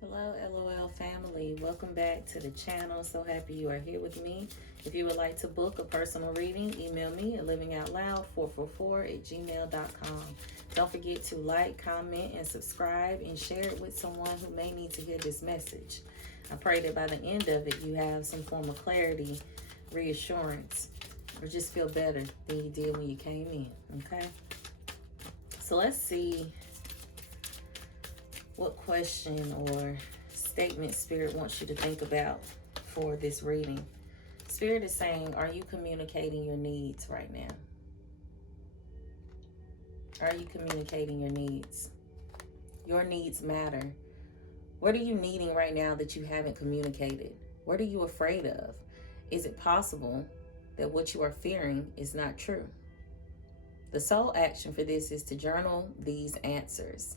Hello, LOL family. Welcome back to the channel. So happy you are here with me. If you would like to book a personal reading, email me at livingoutloud444@gmail.com. Don't forget to like, comment, and subscribe and share it with someone who may need to hear this message. I pray that by the end of it, you have some form of clarity, reassurance, or just feel better than you did when you came in, okay? So let's see what question or statement Spirit wants you to think about for this reading. Spirit is saying, are you communicating your needs right now? Are you communicating your needs? Your needs matter. What are you needing right now that you haven't communicated? What are you afraid of? Is it possible that what you are fearing is not true? The sole action for this is to journal these answers.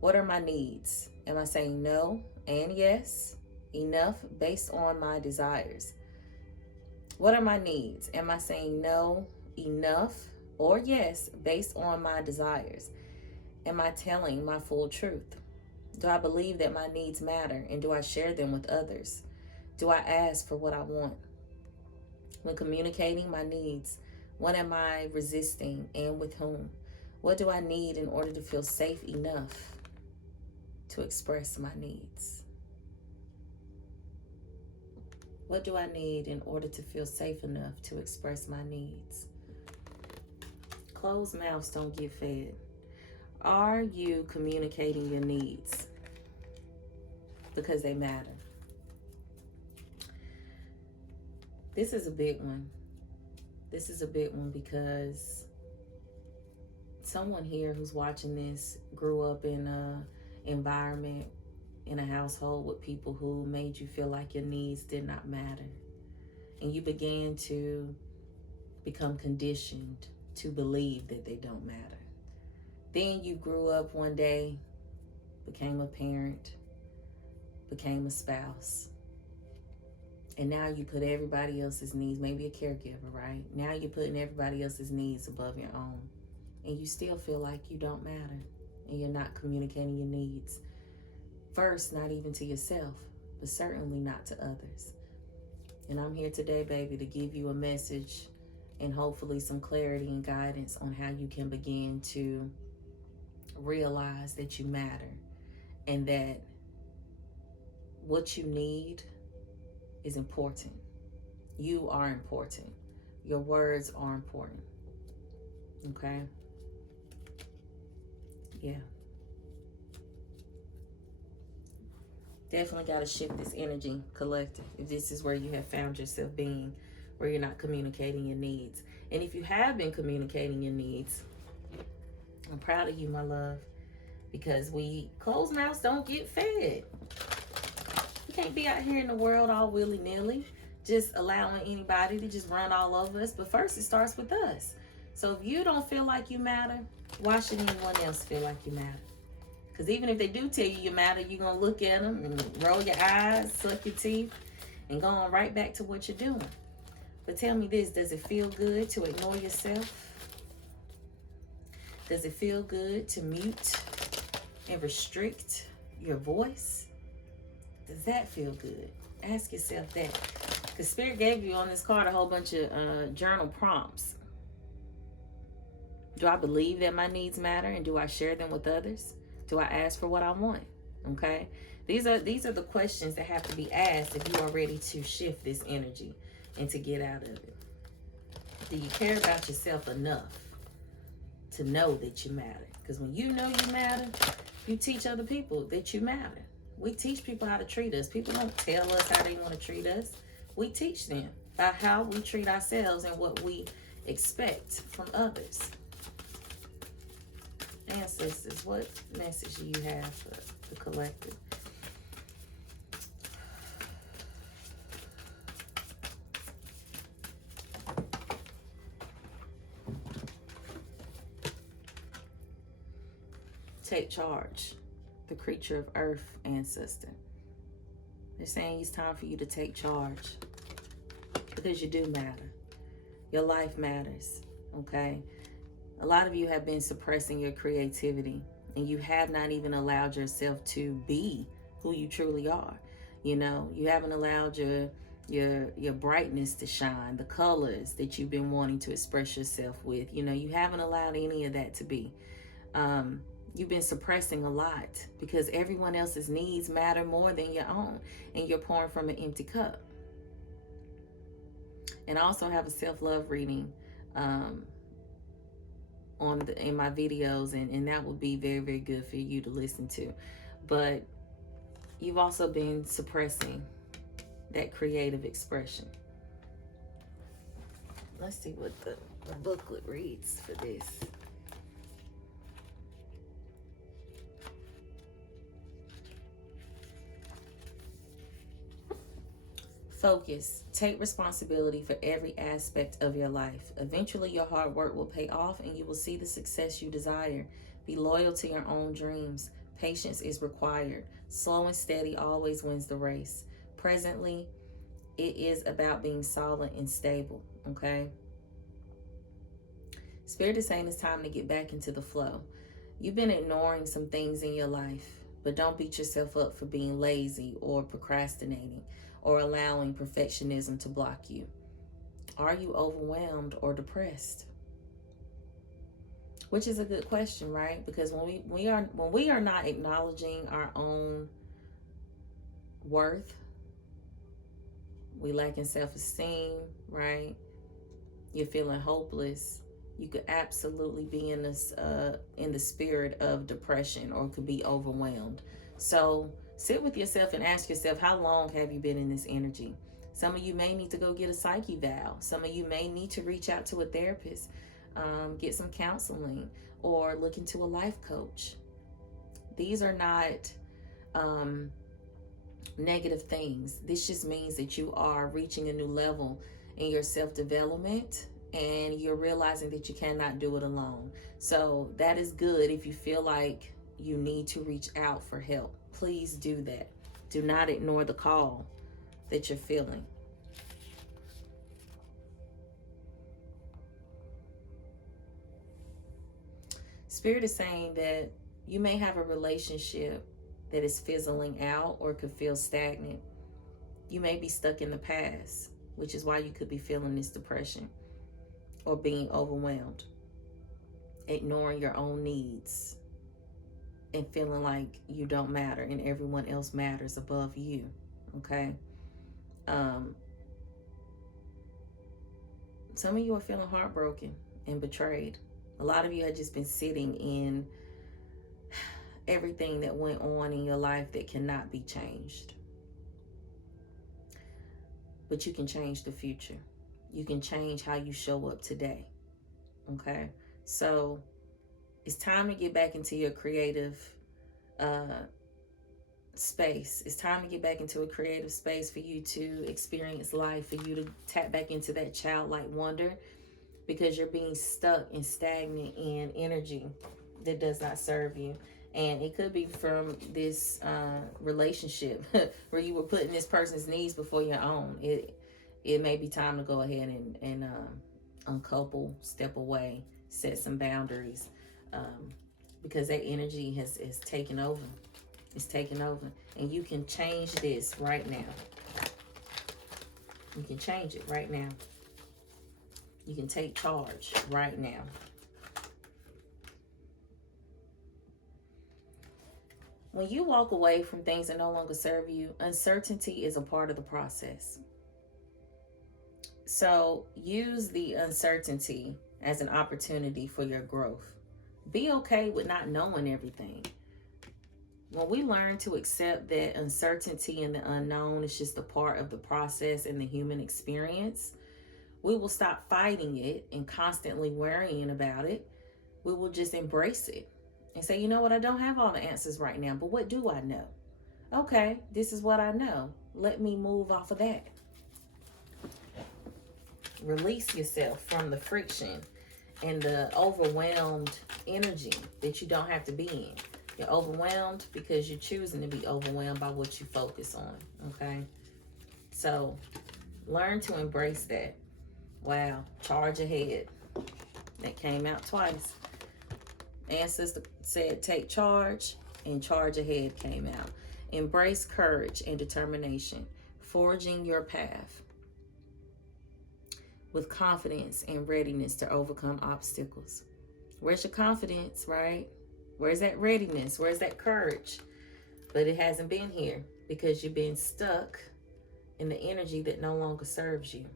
What are my needs? Am I saying no and yes, enough based on my desires? What are my needs? Am I saying no, enough, or yes based on my desires? Am I telling my full truth? Do I believe that my needs matter, and do I share them with others? Do I ask for what I want? When communicating my needs, what am I resisting and with whom? What do I need in order to feel safe enough to express my needs? What do I need in order to feel safe enough to express my needs? Closed mouths don't get fed. Are you communicating your needs? Because they matter. This is a big one. This is a big one because someone here who's watching this grew up in a environment, in a household with people who made you feel like your needs did not matter. And you began to become conditioned to believe that they don't matter. Then you grew up one day, became a parent, became a spouse. And now you put everybody else's needs, maybe a caregiver, right? Now you're putting everybody else's needs above your own. And you still feel like you don't matter. And you're not communicating your needs. First, not even to yourself, but certainly not to others. And I'm here today, baby, to give you a message and hopefully some clarity and guidance on how you can begin to realize that you matter and that what you need is important. You are important. Your words are important. Okay? Yeah. Definitely got to shift this energy, collective, if this is where you have found yourself being, where you're not communicating your needs. And if you have been communicating your needs, I'm proud of you, my love, because closed mouths don't get fed. You can't be out here in the world all willy-nilly, just allowing anybody to just run all over us. But first, it starts with us. So if you don't feel like you matter, why should anyone else feel like you matter? Because even if they do tell you you matter, you're going to look at them and roll your eyes, suck your teeth, and go on right back to what you're doing. But tell me this, does it feel good to ignore yourself? Does it feel good to mute and restrict your voice? Does that feel good? Ask yourself that. Because Spirit gave you on this card a whole bunch of journal prompts. Do I believe that my needs matter, and do I share them with others? Do I ask for what I want? Okay? These are the questions that have to be asked if you are ready to shift this energy and to get out of it. Do you care about yourself enough to know that you matter? Because when you know you matter, you teach other people that you matter. We teach people how to treat us. People don't tell us how they want to treat us. We teach them about how we treat ourselves and what we expect from others. Ancestors, what message do you have for the collective? Take charge. The creature of earth ancestor. They're saying it's time for you to take charge because you do matter. Your life matters, okay? A lot of you have been suppressing your creativity, and you have not even allowed yourself to be who you truly are. You haven't allowed your brightness to shine, the colors that you've been wanting to express yourself with. You haven't allowed any of that to be. Um, you've been suppressing a lot because everyone else's needs matter more than your own, and you're pouring from an empty cup. And I also have a self-love reading um, in my videos, and that would be very, very good for you to listen to. But you've also been suppressing that creative expression. Let's see what the booklet reads for this. Focus. Take responsibility for every aspect of your life. Eventually, your hard work will pay off and you will see the success you desire. Be loyal to your own dreams. Patience is required. Slow and steady always wins the race. Presently, it is about being solid and stable, okay? Spirit is saying it's time to get back into the flow. You've been ignoring some things in your life, but don't beat yourself up for being lazy or procrastinating or allowing perfectionism to block you. Are you overwhelmed or depressed? Which is a good question, right? Because when we are not acknowledging our own worth, we lack in self-esteem, right? You're feeling hopeless. You could absolutely be in the spirit of depression, or could be overwhelmed. So sit with yourself and ask yourself, how long have you been in this energy? Some of you may need to go get a psyche eval. Some of you may need to reach out to a therapist, get some counseling, or look into a life coach. These are not negative things. This just means that you are reaching a new level in your self-development, and you're realizing that you cannot do it alone. So that is good. If you feel like you need to reach out for help, please do that. Do not ignore the call that you're feeling. Spirit is saying that you may have a relationship that is fizzling out or could feel stagnant. You may be stuck in the past, which is why you could be feeling this depression or being overwhelmed, ignoring your own needs, and feeling like you don't matter and everyone else matters above you, okay? Some of you are feeling heartbroken and betrayed. A lot of you have just been sitting in everything that went on in your life that cannot be changed. But you can change the future. You can change how you show up today, okay? So it's time to get back into your creative space. It's time to get back into a creative space for you to experience life, for you to tap back into that childlike wonder, because you're being stuck and stagnant in energy that does not serve you. And it could be from this relationship where you were putting this person's needs before your own. It may be time to go ahead and uncouple, step away, set some boundaries, because that energy has taken over. It's taken over. And you can change this right now. You can change it right now. You can take charge right now. When you walk away from things that no longer serve you, uncertainty is a part of the process. So use the uncertainty as an opportunity for your growth. Be okay with not knowing everything. When we learn to accept that uncertainty and the unknown is just a part of the process and the human experience, we will stop fighting it and constantly worrying about it. We will just embrace it and say, you know what, I don't have all the answers right now, but what do I know? Okay, this is what I know. Let me move off of that. Release yourself from the friction and the overwhelmed energy that you don't have to be in. You're overwhelmed because you're choosing to be overwhelmed by what you focus on, okay? So learn to embrace that. Wow, charge ahead. That came out twice. Ancestor said take charge, and charge ahead came out. Embrace courage and determination, forging your path with confidence and readiness to overcome obstacles. Where's your confidence, right? Where's that readiness? Where's that courage? But it hasn't been here because you've been stuck in the energy that no longer serves you.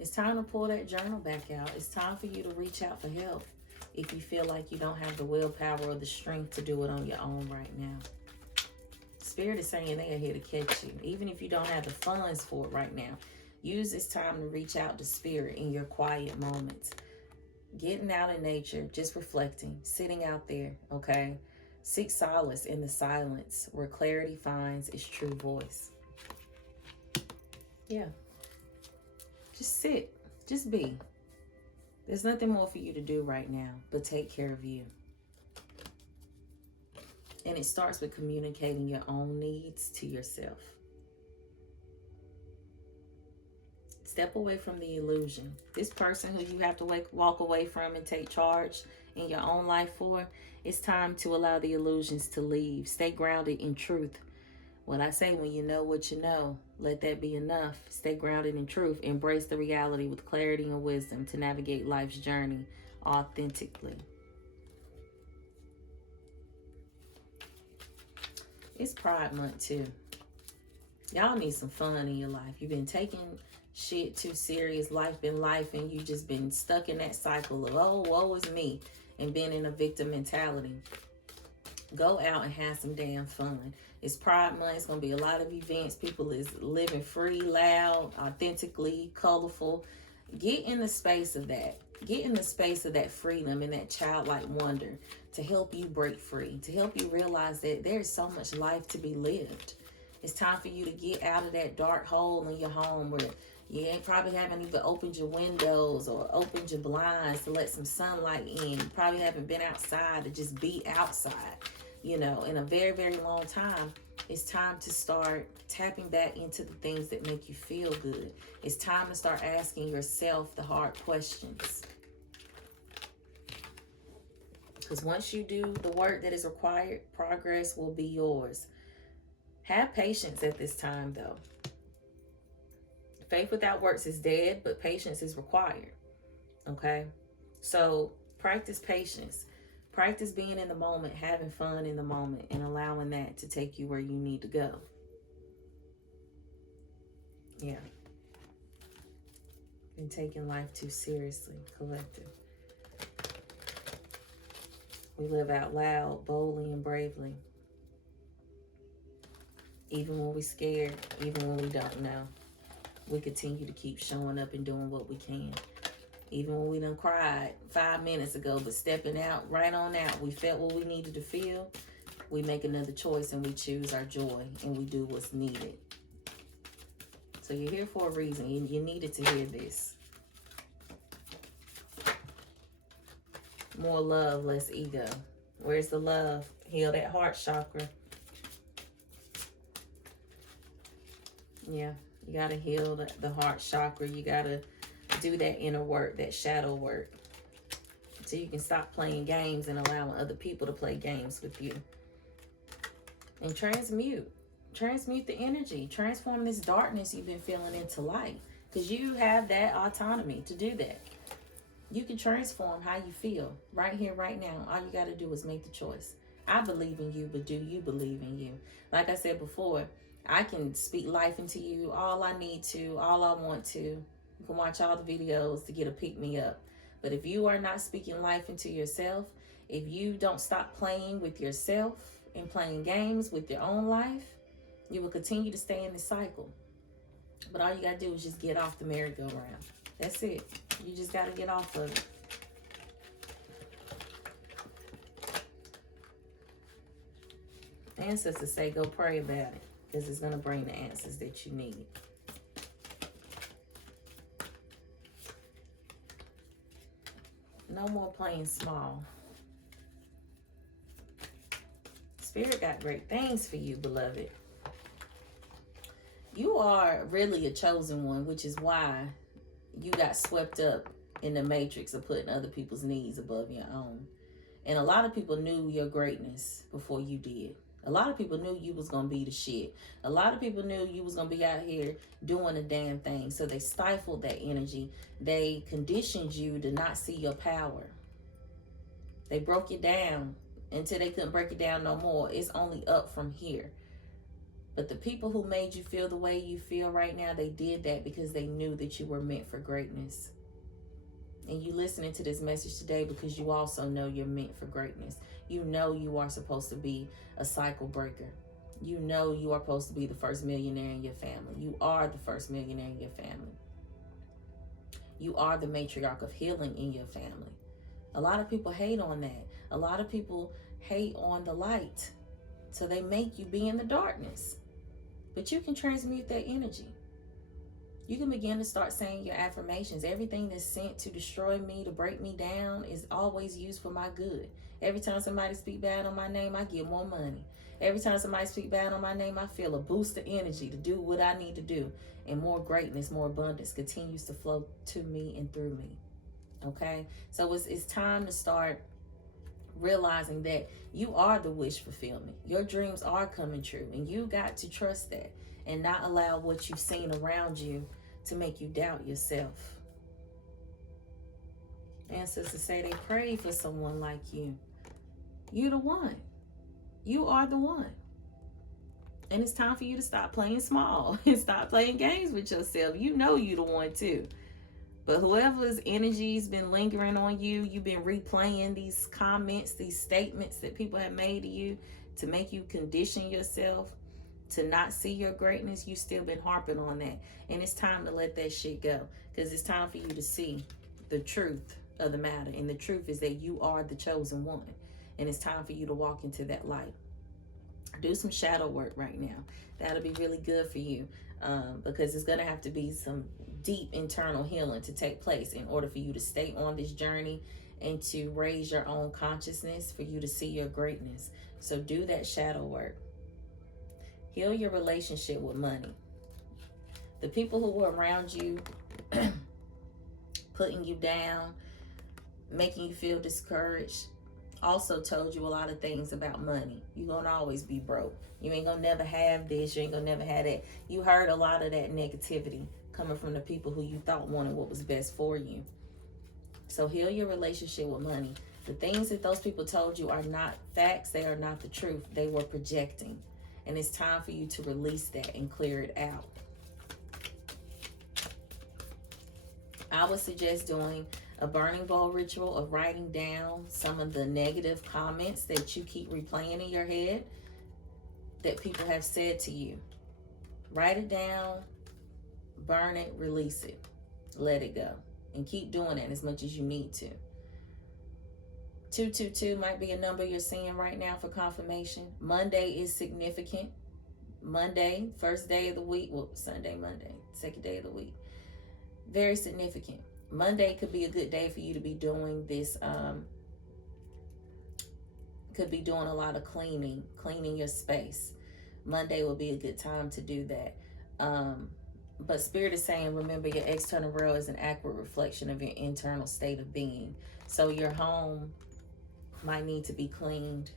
It's time to pull that journal back out. It's time for you to reach out for help if you feel like you don't have the willpower or the strength to do it on your own right now. Spirit is saying they are here to catch you. Even if you don't have the funds for it right now, use this time to reach out to Spirit in your quiet moments. Getting out in nature, just reflecting, sitting out there, okay? Seek solace in the silence where clarity finds its true voice. Yeah. Just sit. Just be. There's nothing more for you to do right now but take care of you. And it starts with communicating your own needs to yourself. Step away from the illusion. This person who you have to walk away from and take charge in your own life for, it's time to allow the illusions to leave. Stay grounded in truth. What I say, when you know what you know, let that be enough. Stay grounded in truth. Embrace the reality with clarity and wisdom to navigate life's journey authentically. It's Pride Month too. Y'all need some fun in your life. You've been taking shit too serious. Life been life, and you just been stuck in that cycle of, oh, woe is me, and been in a victim mentality. Go out and have some damn fun. It's Pride Month. It's going to be a lot of events. People is living free, loud, authentically, colorful. Get in the space of that. Get in the space of that freedom and that childlike wonder to help you break free, to help you realize that there's so much life to be lived. It's time for you to get out of that dark hole in your home where you probably haven't even opened your windows or opened your blinds to let some sunlight in. You probably haven't been outside to just be outside, in a very, very long time. It's time to start tapping back into the things that make you feel good. It's time to start asking yourself the hard questions. Because once you do the work that is required, progress will be yours. Have patience at this time, though. Faith without works is dead, but patience is required. Okay? So practice patience. Practice being in the moment, having fun in the moment, and allowing that to take you where you need to go. Yeah. Been taking life too seriously, collective. We live out loud, boldly, and bravely. Even when we're scared, even when we don't know. We continue to keep showing up and doing what we can. Even when we done cried 5 minutes ago, but stepping out, right on out, we felt what we needed to feel. We make another choice and we choose our joy and we do what's needed. So you're here for a reason. You needed to hear this. More love, less ego. Where's the love? Heal that heart chakra. Yeah, you got to heal the heart chakra. You got to do that inner work, that shadow work. So you can stop playing games and allowing other people to play games with you. And transmute the energy. Transform this darkness you've been feeling into light. Because you have that autonomy to do that. You can transform how you feel right here, right now. All you got to do is make the choice. I believe in you, but do you believe in you? Like I said before, I can speak life into you all I need to, all I want to. You can watch all the videos to get a pick me up. But if you are not speaking life into yourself, if you don't stop playing with yourself and playing games with your own life, you will continue to stay in this cycle. But all you got to do is just get off the merry-go-round. That's it. You just got to get off of it. Ancestors say go pray about it because it's going to bring the answers that you need. No more playing small. Spirit got great things for you, beloved. You are really a chosen one, which is why you got swept up in the matrix of putting other people's needs above your own. And a lot of people knew your greatness before you did. A lot of people knew you was going to be the shit. A lot of people knew you was going to be out here doing a damn thing. So they stifled that energy. They conditioned you to not see your power. They broke you down until they couldn't break it down no more. It's only up from here. But the people who made you feel the way you feel right now, they did that because they knew that you were meant for greatness. And you listening to this message today because you also know you're meant for greatness. You know you are supposed to be a cycle breaker. You know you are supposed to be the first millionaire in your family. You are the first millionaire in your family. You are the matriarch of healing in your family. A lot of people hate on that. A lot of people hate on the light. So they make you be in the darkness. But you can transmute that energy. You can begin to start saying your affirmations. Everything that's sent to destroy me, to break me down, is always used for my good. Every time somebody speak bad on my name, I get more money. Every time somebody speak bad on my name, I feel a boost of energy to do what I need to do. And more greatness, more abundance continues to flow to me and through me. Okay? So it's time to start realizing that you are the wish fulfillment. Your dreams are coming true, and you got to trust that and not allow what you've seen around you to make you doubt yourself. Ancestors say they pray for someone like you. You the one. You are the one. And it's time for you to stop playing small and stop playing games with yourself. You know you the one too. But whoever's energy's been lingering on you, you've been replaying these comments, these statements that people have made to you to make you condition yourself to not see your greatness. You still been harping on that. And it's time to let that shit go. Because it's time for you to see the truth of the matter. And the truth is that you are the chosen one. And it's time for you to walk into that light. Do some shadow work right now. That'll be really good for you. Because it's going to have to be some deep internal healing to take place in order for you to stay on this journey and to raise your own consciousness, for you to see your greatness. So do that shadow work. Heal your relationship with money. The people who were around you, putting you down, making you feel discouraged, also told you a lot of things about money. You're going to always be broke. You ain't going to never have this. You ain't going to never have that. You heard a lot of that negativity coming from the people who you thought wanted what was best for you. So heal your relationship with money. The things that those people told you are not facts. They are not the truth. They were projecting. And it's time for you to release that and clear it out. I would suggest doing a burning bowl ritual of writing down some of the negative comments that you keep replaying in your head that people have said to you. Write it down, burn it, release it, let it go. And keep doing it as much as you need to. 222 might be a number you're seeing right now for confirmation. Monday is significant. Monday, first day of the week. Well, Sunday, Monday, second day of the week. Very significant. Monday could be a good day for you to be doing this. Could be doing a lot of cleaning your space. Monday will be a good time to do that. But Spirit is saying, remember, your external world is an accurate reflection of your internal state of being. So your home might need to be cleaned.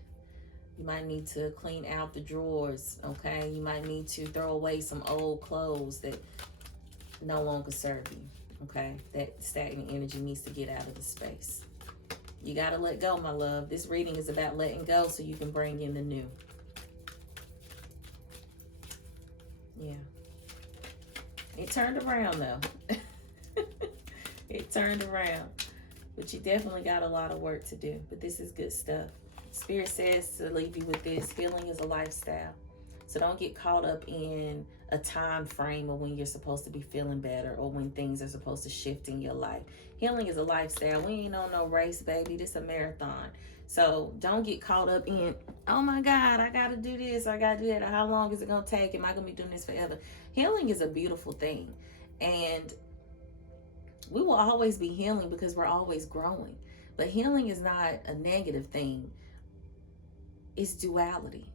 You might need to clean out the drawers, okay? You might need to throw away some old clothes that no longer serve you, okay? That stagnant energy needs to get out of the space. You got to let go, my love. This reading is about letting go so you can bring in the new. Yeah. It turned around, though. It turned around. But you definitely got a lot of work to do. But this is good stuff. Spirit says to leave you with this. Healing is a lifestyle. So don't get caught up in a time frame of when you're supposed to be feeling better or when things are supposed to shift in your life. Healing is a lifestyle. We ain't on no race, baby. This is a marathon. So don't get caught up in, oh my God, I got to do this. I got to do that. How long is it going to take? Am I going to be doing this forever? Healing is a beautiful thing. And we will always be healing because we're always growing. But healing is not a negative thing. It's duality.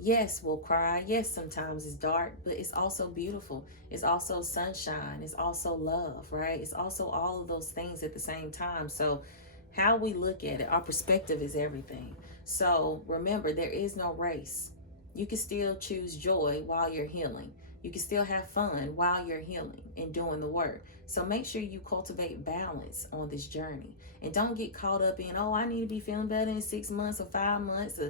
Yes, we'll cry. Yes, sometimes it's dark, but it's also beautiful. It's also sunshine. It's also love, right? It's also all of those things at the same time. So How we look at it, our perspective is everything. So remember, there is no race. You can still choose joy while you're healing. You can still have fun while you're healing and doing the work. So make sure you cultivate balance on this journey. And don't get caught up in, oh, I need to be feeling better in 6 months or 5 months,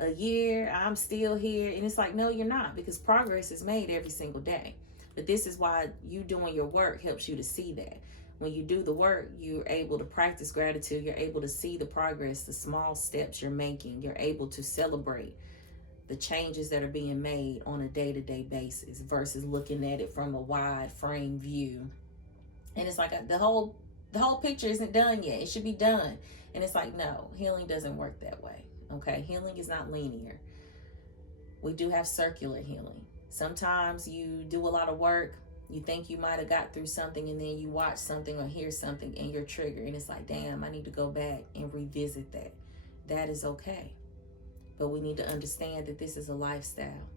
a year. I'm still here. And it's like, no, you're not, because progress is made every single day. But this is why you doing your work helps you to see that. When you do the work, you're able to practice gratitude. You're able to see the progress, the small steps you're making. You're able to celebrate the changes that are being made on a day-to-day basis versus looking at it from a wide frame view. And it's like the whole picture isn't done yet. It should be done. And it's like, no, healing doesn't work that way. Okay, healing is not linear. We do have circular healing. Sometimes you do a lot of work, you think you might have got through something, and then you watch something or hear something and you're triggered, and it's like, damn, I need to go back and revisit that. That is okay. But we need to understand that this is a lifestyle,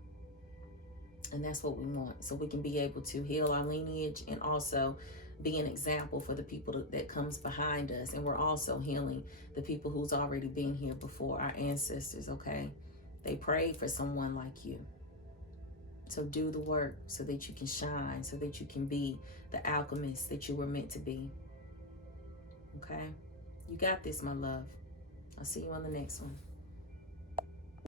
and that's what we want, so we can be able to heal our lineage and also be an example for the people that comes behind us. And we're also healing the people who's already been here before, our ancestors. Okay, they prayed for someone like you. So do the work so that you can shine, so that you can be the alchemist that you were meant to be. Okay, you got this, my love. I'll see you on the next one.